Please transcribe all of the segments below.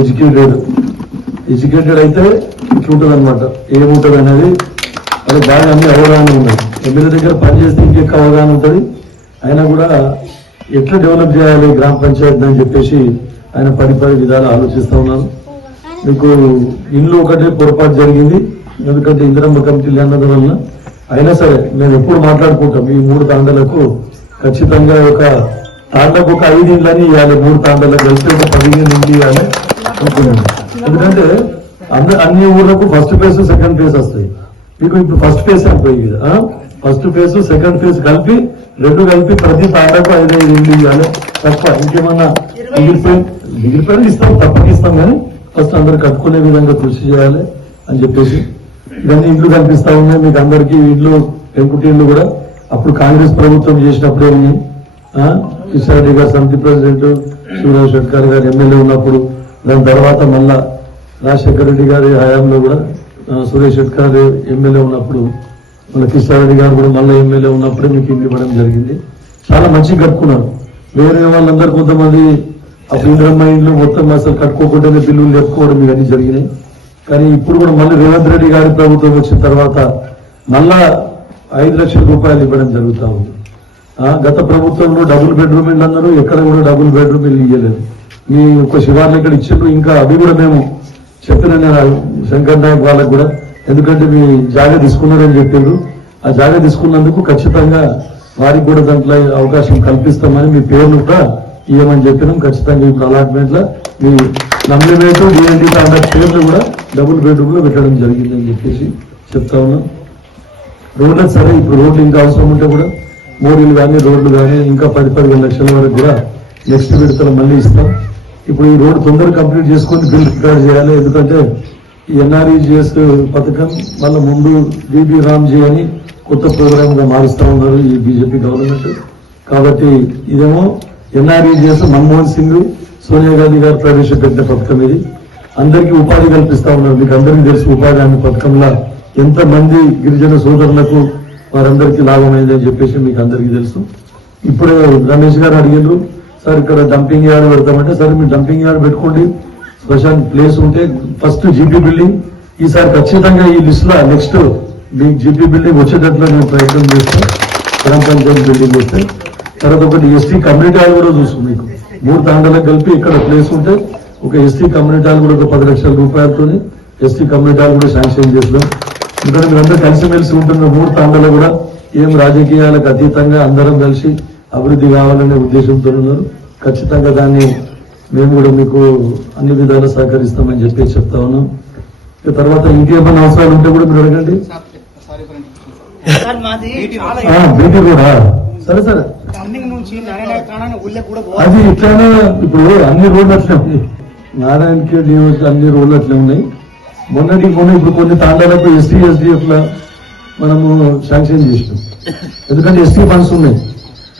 Educated అయితే ఇట్లుంటుంది అనమాట. ఏముంటుంది అనేది అది బాగా అన్ని అవగాహన ఉన్నాయి. ఎమ్మెల్యే దగ్గర పనిచేస్తే ఇంకెక్కువ అవగాహన ఉంటుంది. అయినా కూడా ఎట్లా డెవలప్ చేయాలి గ్రామ పంచాయతీ అని చెప్పేసి ఆయన పది విధాలు ఆలోచిస్తా ఉన్నారు. మీకు ఇల్లు ఒకటే పొరపాటు జరిగింది, ఎందుకంటే ఇందిరమ్మ కమిటీలు అన్నది వలన. అయినా సరే మేము ఎప్పుడు మాట్లాడుకుంటాం, ఈ 3 తాండలకు ఖచ్చితంగా ఒక తాండకు ఒక 5 ఇళ్ళని ఇవ్వాలి, 3 తాండలకు కలిసి ఒక 15 ఇళ్ళు ఇవ్వాలి అనుకున్నాను. ఎందుకంటే అన్ని ఊర్లకు ఫస్ట్ ఫేజ్ సెకండ్ ఫేజ్ వస్తాయి. మీకు ఇప్పుడు ఫస్ట్ ఫేజ్ అయిపోయింది కదా, ఫస్ట్ ఫేజ్ సెకండ్ ఫేజ్ కలిపి 2 కలిపి ప్రతి తాండకు 5 ఇళ్ళు ఇవ్వాలి తప్ప. ఇంకేమన్నా మిగిలిపోయిన ఇస్తాం, తప్పకిస్తాం, కానీ ఫస్ట్ అందరు కట్టుకునే విధంగా కృషి చేయాలి అని చెప్పేసి ఇవన్నీ ఇండ్లు కల్పిస్తా ఉన్నాయి. మీకు అందరికీ ఇండ్లు పెంకుటి ఇండ్లు కూడా అప్పుడు కాంగ్రెస్ ప్రభుత్వం చేసినప్పుడే కిషన్ రెడ్డి గారు సమితి ప్రెసిడెంట్, శివరాజ్ షెట్కర్ గారు ఎమ్మెల్యే ఉన్నప్పుడు, దాని తర్వాత మళ్ళా రాజశేఖర రెడ్డి గారి హయాంలో కూడా సురేష్ షెట్కర్ ఎమ్మెల్యే ఉన్నప్పుడు, మళ్ళీ కిషన్ రెడ్డి గారు కూడా మళ్ళీ ఎమ్మెల్యే ఉన్నప్పుడే మీకు ఇండ్లు ఇవ్వడం జరిగింది. చాలా మంచిగా కట్టుకున్నారు. వేరే వాళ్ళందరూ కొంతమంది అప్పుడు ఇంద్రమ్మ ఇండ్లు మొత్తం అసలు కట్టుకోకుండానే బిల్లులు చెప్పుకోవడం ఇవన్నీ జరిగినాయి. కానీ ఇప్పుడు కూడా మళ్ళీ రేవంత్ రెడ్డి గారి ప్రభుత్వం వచ్చిన తర్వాత మళ్ళా 5 లక్షల రూపాయలు ఇవ్వడం జరుగుతూ ఉంది. గత ప్రభుత్వంలో డబుల్ బెడ్రూమ్ ఇల్లు అన్నారు, ఎక్కడ కూడా డబుల్ బెడ్రూమ్ ఇల్లు ఇవ్వలేదు. మీ ఒక శివార్లు ఇక్కడ ఇచ్చిండ్రు, ఇంకా అవి కూడా మేము చెప్పిన శంకర్ నాయక్ వాళ్ళకు కూడా, ఎందుకంటే మీ జాగా తీసుకున్నారని చెప్పిండ్రు. ఆ జాగా తీసుకున్నందుకు ఖచ్చితంగా వారికి కూడా దాంట్లో అవకాశం కల్పిస్తామని మీ పేర్లు కూడా ఇవ్వమని చెప్పినాం. ఖచ్చితంగా ఇప్పుడు అలాట్మెంట్ లో మీ నమ్మివేటు డిఎన్టీ కాంటాక్ట్ పేర్లు కూడా డబుల్ బెడ్రూమ్ లో పెట్టడం జరిగిందని చెప్పేసి చెప్తా ఉన్నాం. రోడ్లకు సరే ఇప్పుడు రోడ్లు ఇంకా అవసరం ఉంటే కూడా మోరీలు కానీ రోడ్లు కానీ ఇంకా 10-15 లక్షల వరకు కూడా నెక్స్ట్ విడతలో మళ్ళీ ఇస్తాం. ఇప్పుడు ఈ రోడ్డు తొందరగా కంప్లీట్ చేసుకొని బిల్ రికార్డ్ చేయాలి. ఎందుకంటే ఈ ఎన్ఆర్ఈజిఎస్ పథకం మళ్ళీ ముందు బీబీ రామ్జీ అని కొత్త ప్రోగ్రామ్ గా మారుస్తా ఉన్నారు ఈ బీజేపీ గవర్నమెంట్. కాబట్టి ఇదేమో ఎన్ఆర్ఈజిఎస్ మన్మోహన్ సింగ్, సోనియా గాంధీ గారు ప్రవేశపెట్టిన పథకం. ఇది అందరికీ ఉపాధి కల్పిస్తా ఉన్నారు. మీకు అందరికీ తెలుసు ఉపాధి హామీ పథకంలో ఎంతమంది గిరిజన సోదరులకు వారందరికీ లాభమైందని చెప్పేసి మీకు అందరికీ తెలుసు. ఇప్పుడే రమేష్ గారు అడిగారు, సార్ ఇక్కడ డంపింగ్ యార్డ్ పెడతామంటే, సరే మీరు డంపింగ్ యార్డ్ పెట్టుకోండి, స్పెషల్ ప్లేస్ ఉంటే ఫస్ట్ జీపీ బిల్డింగ్ ఈసారి ఖచ్చితంగా ఈ లిస్ట్ లో నెక్స్ట్ మీకు జీపీ బిల్డింగ్ వచ్చేటట్లు నేను ప్రయత్నం చేస్తాను. గ్రామ పంచాయతీ బిల్డింగ్ వస్తే తర్వాత ఒకటి ఎస్టీ కమ్యూనిటీ హాల్ కూడా చూస్తాం. మీకు 3 తాండాలకు కలిపి ఇక్కడ ప్లేస్ ఉంటే ఒక ఎస్టీ కమ్యూనిటీ హాల్ కూడా ఒక 10 లక్షల రూపాయలతో ఎస్టీ కమ్యూనిటీ హాల్ కూడా శాంక్షన్ చేస్తాం. ఎందుకంటే మీరందరూ కలిసిమెలిసి ఉంటున్న 3 తాండాలు కూడా ఏం రాజకీయాలకు అతీతంగా అందరం కలిసి అభివృద్ధి కావాలనే ఉద్దేశంతో ఉన్నారు. ఖచ్చితంగా దాన్ని మేము కూడా మీకు అన్ని విధాలు సహకరిస్తామని చెప్పేసి చెప్తా ఉన్నాం. తర్వాత ఇంకేమైనా అవసరాలు ఉంటే కూడా మీరు అడగండి. బీటీ కూడా సరే సరే అది ఇట్లానే ఇప్పుడు అన్ని రోడ్లు అట్లే ఉన్నాయి. నారాయణకి అన్ని రోడ్లు అట్లే ఉన్నాయి. మొన్న ఇప్పుడు కొన్ని తాండాలకు ఎస్టీ ఎస్డిఎఫ్ లా మనము శాంక్షన్ చేసినాం. ఎందుకంటే ఎస్టీ ఫండ్స్ ఉన్నాయి.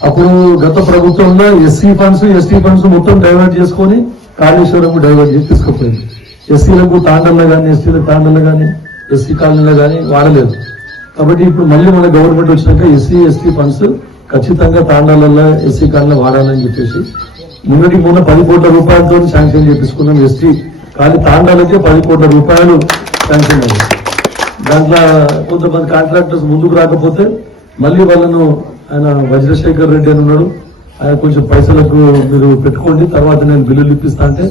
అప్పుడు గత ప్రభుత్వంలో ఎస్సీ ఫండ్స్ ఎస్టీ ఫండ్స్ మొత్తం డైవర్ట్ చేసుకొని కాళేశ్వరం డైవర్ట్ చేసి తీసుకుపోయింది. ఎస్సీలకు తాండల్లో కానీ ఎస్టీలకు తాండల్లో కానీ ఎస్సీ కాలనీలో కానీ వాడలేదు. కాబట్టి ఇప్పుడు మళ్ళీ మన గవర్నమెంట్ వచ్చినాక ఎస్సీ ఎస్టీ ఫండ్స్ ఖచ్చితంగా తాండాలలో ఎస్సీ కాలనీలో వాడాలని చెప్పేసి మొన్న 10 కోట్ల రూపాయలతో శాంక్షన్ చేపించుకున్నాం. ఎస్టీ కానీ తాండాలకే 10 కోట్ల రూపాయలు శాంక్షన్ అయ్యాయి. దాంట్లో కొంతమంది కాంట్రాక్టర్స్ ముందుకు రాకపోతే మళ్ళీ వాళ్ళను ఆయన వజ్రశేఖర్ రెడ్డి అని ఉన్నాడు, ఆయన కొంచెం పైసలకు మీరు పెట్టుకోండి, తర్వాత నేను బిల్లులు ఇప్పిస్తా అంటే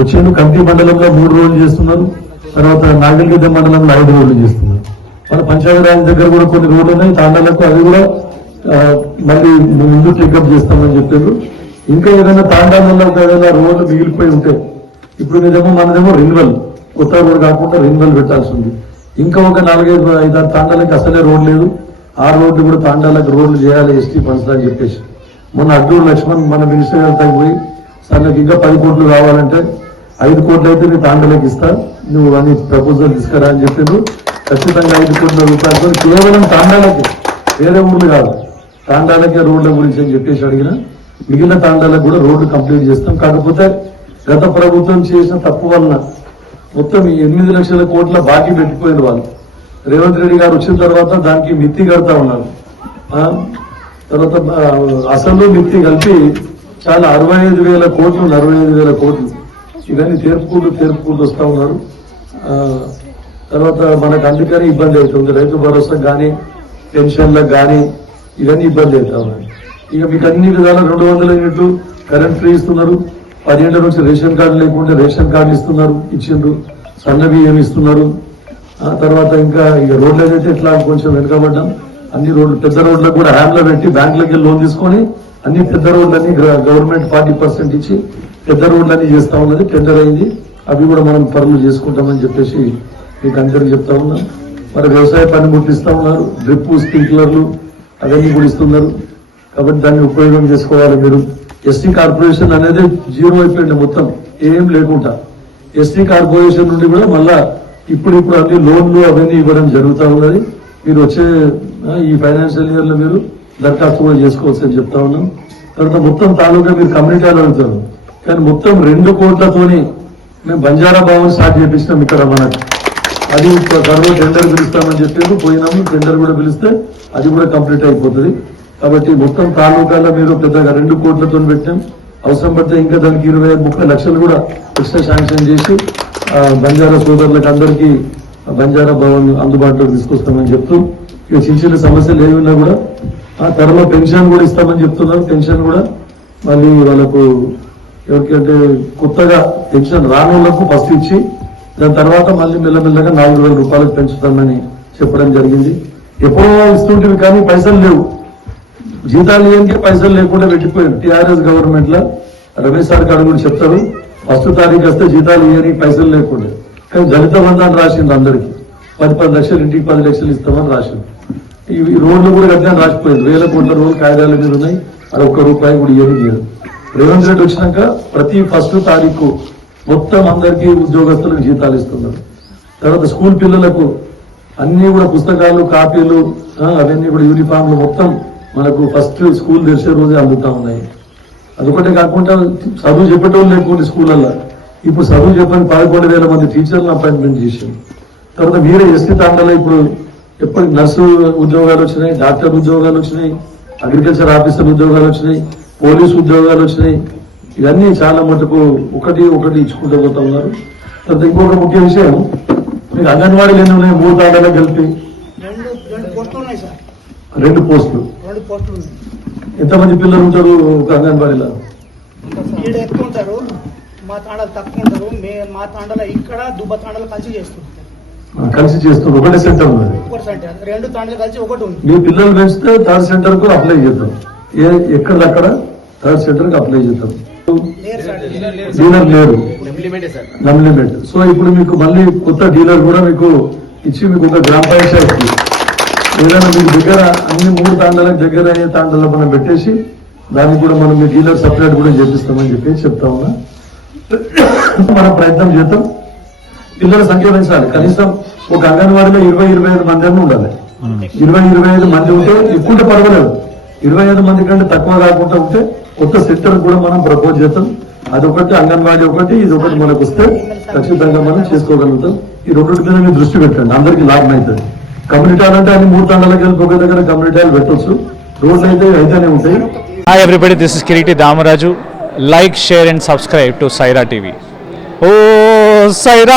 వచ్చేందుకు కమిటీ మండలంలో 3 రోజులు చేస్తున్నారు. తర్వాత నాగల్గిద్ద మండలంలో 5 రోజులు చేస్తున్నారు. మన పంచాయతీరాజ్ దగ్గర కూడా కొన్ని రోడ్లు ఉన్నాయి తాండాలకు, అవి కూడా మళ్ళీ ముందు టేకప్ చేస్తామని చెప్పారు. ఇంకా ఏదైనా తాండాలలో ఏదైనా రోడ్లు మిగిలిపోయి ఉంటే ఇప్పుడు మీదేమో మనదేమో రెన్యువల్, కొత్త రోడ్ కాకుండా రెన్యువల్ పెట్టాల్సి ఉంది. ఇంకా ఒక 4-5 తాండాలకి అసలే రోడ్ లేదు. ఆ రోడ్లు కూడా తాండాలకు రోడ్లు చేయాలి ఎస్టీ ఫండ్స్ అని చెప్పేసి మొన్న అడ్డూరు లక్ష్మణ్ మన మినిస్టర్ గారితో పోయి, సార్ నాకు ఇంకా 10 కోట్లు కావాలంటే 5 కోట్లు అయితే నీ తాండాలకు ఇస్తా, నువ్వు అని ప్రపోజల్ తీసుకురా అని చెప్పారు. ఖచ్చితంగా 5 కోట్ల రూపాయలతో కేవలం తాండాలకి, వేరే ఊర్లు కాదు, తాండాలకే రోడ్ల గురించి అని చెప్పేసి అడిగిన. మిగిలిన తాండాలకు కూడా రోడ్లు కంప్లీట్ చేస్తాం. కాకపోతే గత ప్రభుత్వం చేసిన తప్పు వలన మొత్తం 8 లక్షల కోట్ల బాకీ పెట్టిపోయిన వాళ్ళు రేవంత్ రెడ్డి గారు వచ్చిన తర్వాత దానికి మిత్తి కడతా ఉన్నారు. తర్వాత అసలు మిత్తి కలిపి చాలా 65,000 కోట్లు ఇవన్నీ తీర్పుకుంటూ వస్తూ ఉన్నారు. తర్వాత మనకు అందుకని ఇబ్బంది అవుతుంది. రైతు భరోసా కానీ పెన్షన్లకు కానీ ఇవన్నీ ఇబ్బంది అవుతా ఉన్నాయి. ఇక మీకు అన్ని విధాలా 200 యూనిట్లు కరెంట్ ఫ్రీ ఇస్తున్నారు. 10 ఏళ్ల నుంచి రేషన్ కార్డు లేకుంటే రేషన్ కార్డు ఇచ్చిండ్రు. సన్న బియ్యం ఇస్తున్నారు. తర్వాత ఇంకా ఇక రోడ్లు అయితే ఎట్లా కొంచెం వెనుకబడ్డాం. అన్ని రోడ్లు పెద్ద రోడ్లకు కూడా హ్యాండ్లో పెట్టి బ్యాంకులకి లోన్ తీసుకొని అన్ని పెద్ద రోడ్లన్నీ గవర్నమెంట్ 40% ఇచ్చి పెద్ద రోడ్లన్నీ చేస్తా ఉన్నది. టెండర్ అయింది. అవి కూడా మనం పనులు చేసుకుంటామని చెప్పేసి మీకు అందరికీ చెప్తా ఉన్నాం. మరి వ్యవసాయ పనిముట్లు ఇస్తా ఉన్నారు. డ్రిప్ స్ప్రింక్లర్లు అవన్నీ కూడా ఇస్తున్నారు. కాబట్టి దాన్ని ఉపయోగం చేసుకోవాలి మీరు. ఎస్టీ కార్పొరేషన్ అనేది జీరో అయిపోయింది, మొత్తం ఏం లేకుండా. ఎస్టీ కార్పొరేషన్ నుండి కూడా మళ్ళా ఇప్పుడు అన్ని లోన్లు అవన్నీ ఇవ్వడం జరుగుతూ ఉన్నది. మీరు వచ్చే ఈ ఫైనాన్షియల్ ఇయర్ లో మీరు దరఖాస్తు కూడా చేసుకోవచ్చు అని చెప్తా ఉన్నాం. తర్వాత మొత్తం తాలూకా మీరు కమ్యూనిటీలు అడుగుతారు, కానీ మొత్తం 2 కోట్లతోని మేము బంజారా భవన్ స్టార్ట్ చేపించినాం ఇక్కడ మనకు. అది త్వరలో టెండర్ పిలుస్తామని చెప్పేసి పోయినాము. టెండర్ కూడా పిలిస్తే అది కూడా కంప్లీట్ అయిపోతుంది. కాబట్టి మొత్తం తాలూకాలో మీరు పెద్దగా 2 కోట్లతో పెట్టాం. అవసరం పడితే ఇంకా దానికి 20-30 లక్షలు కూడా ఎక్స్ట్రా శాంక్షన్ చేసి బంజారా సోదరులకు అందరికీ బంజారా భవన్ అందుబాటులోకి తీసుకొస్తామని చెప్తూ ఇక చిన్న సమస్యలు ఏమైనా కూడా త్వరలో పెన్షన్ కూడా ఇస్తామని చెప్తున్నారు. పెన్షన్ కూడా మళ్ళీ వాళ్ళకు ఎవరికంటే కొత్తగా పెన్షన్ రాని వాళ్ళకు ఫస్ట్ ఇచ్చి దాని తర్వాత మళ్ళీ మెల్లమెల్లగా 4,000 రూపాయలకు పెంచుతామని చెప్పడం జరిగింది. ఎప్పుడో ఇస్తుంటే కానీ పైసలు లేవు. జీతాలు ఏంటి పైసలు లేకుండా పెట్టిపోయారు. టీఆర్ఎస్ గవర్నమెంట్ లో రమేష్ సార్ గారు కూడా చెప్తారు, 1వ తారీఖు వస్తే జీతాలు ఇయ్యని పైసలు లేకుండా. కానీ దళిత బంధాన్ని రాసింది అందరికి 10 లక్షలు, ఇంటికి 10 లక్షలు ఇస్తామని రాసింది. ఈ రోడ్లు కూడా గట్టిగా రాసిపోయింది. 1000 కోట్ల రోడ్లు కాగితాల మీద ఉన్నాయి. అది 1 రూపాయి కూడా ఇయ్యని లేదు. రేవంత్ రెడ్డి వచ్చినాక ప్రతి 1వ తారీఖు మొత్తం అందరికీ ఉద్యోగస్తులకు జీతాలు ఇస్తున్నారు. తర్వాత స్కూల్ పిల్లలకు అన్ని కూడా పుస్తకాలు, కాపీలు అవన్నీ కూడా యూనిఫామ్లు మొత్తం మనకు ఫస్ట్ స్కూల్ తెరిచే రోజే అందుతా ఉన్నాయి. అదొకటే కాకుండా చదువు చెప్పేటోళ్ళు లేకుండా స్కూళ్ళల్లో ఇప్పుడు చదువు చెప్పని 11,000 మంది టీచర్లను అపాయింట్మెంట్ చేశారు. తర్వాత వీరే ఎస్టీ తాండాలో ఇప్పుడు ఎప్పటికి నర్సు ఉద్యోగాలు వచ్చినాయి, డాక్టర్ ఉద్యోగాలు వచ్చినాయి, అగ్రికల్చర్ ఆఫీసర్ ఉద్యోగాలు వచ్చినాయి, పోలీసు ఉద్యోగాలు వచ్చినాయి. ఇవన్నీ చాలా మటుకు ఒకటి ఇచ్చుకుంటూ పోతా ఉన్నారు. తర్వాత ఇంకొక ముఖ్య విషయం, మీకు అంగన్వాడీలు ఎన్ని ఉన్నాయి? 3 తాండాలకు కలిపి 2 పోస్టులు. ఎంతమంది పిల్లలు ఉంటారు ఒక అంగన్వాడీలో? ఎక్కువ ఉంటారు, మా తాండాలు తక్కువ ఉంటారు. మా తాండాలో ఇక్కడ దుబ్బ తాండాలు కలిసి చేస్తున్నారు. ఒకటే సెంటర్ ఉన్నది. 2 తాండాలు కలిసి ఒకటి ఉంది. మీ పిల్లలు పెంచితే 3rd సెంటర్ కు అప్లై చేద్దాం. ఎక్కడక్కడ 3rd సెంటర్ కు అప్లై చేద్దాం. డీలర్ లేరు, నమ్లిమెంట్. సో ఇప్పుడు మీకు మళ్ళీ కొత్త డీలర్ కూడా మీకు ఇచ్చి మీకు ఒక గ్రామ పంచాయతీ ఏదైనా మీకు దగ్గర అన్ని 3 తాండాలకు దగ్గర అయ్యే తాండాలో మనం పెట్టేసి దానికి కూడా మనం మీ డీలర్ సపరేట్ కూడా చేపిస్తామని చెప్పి చెప్తా ఉన్నా. మనం ప్రయత్నం చేద్దాం. పిల్లల సంఖ్య పెంచాలి. కనీసం ఒక అంగన్వాడీలో 20-25 మంది అని ఉండాలి. 20-25 మంది ఉంటే ఎక్కువ పర్వాలేదు. 25 మంది కంటే తక్కువ కాకుండా ఉంటే కొత్త సెక్టర్ కూడా మనం ప్రపోజ్ చేద్దాం. అదొకటి అంగన్వాడీ ఒకటి, ఇది ఒకటి మనకు వస్తే ఖచ్చితంగా మనం చేసుకోగలుగుతాం. ఈ 2 మీద మీరు దృష్టి పెట్టండి, అందరికీ లాభం అవుతుంది. కమ్యూనిటీలు అంటే అన్ని 3 తాండాలకు వెళ్ళి ఒక దగ్గర కమ్యూనిటీలు పెట్టవచ్చు. రోడ్లు అయితేనే ఉంటాయి. Hi everybody, this is Kiriti Damaraju. Like, share and subscribe to Saira TV. Oh, Saira!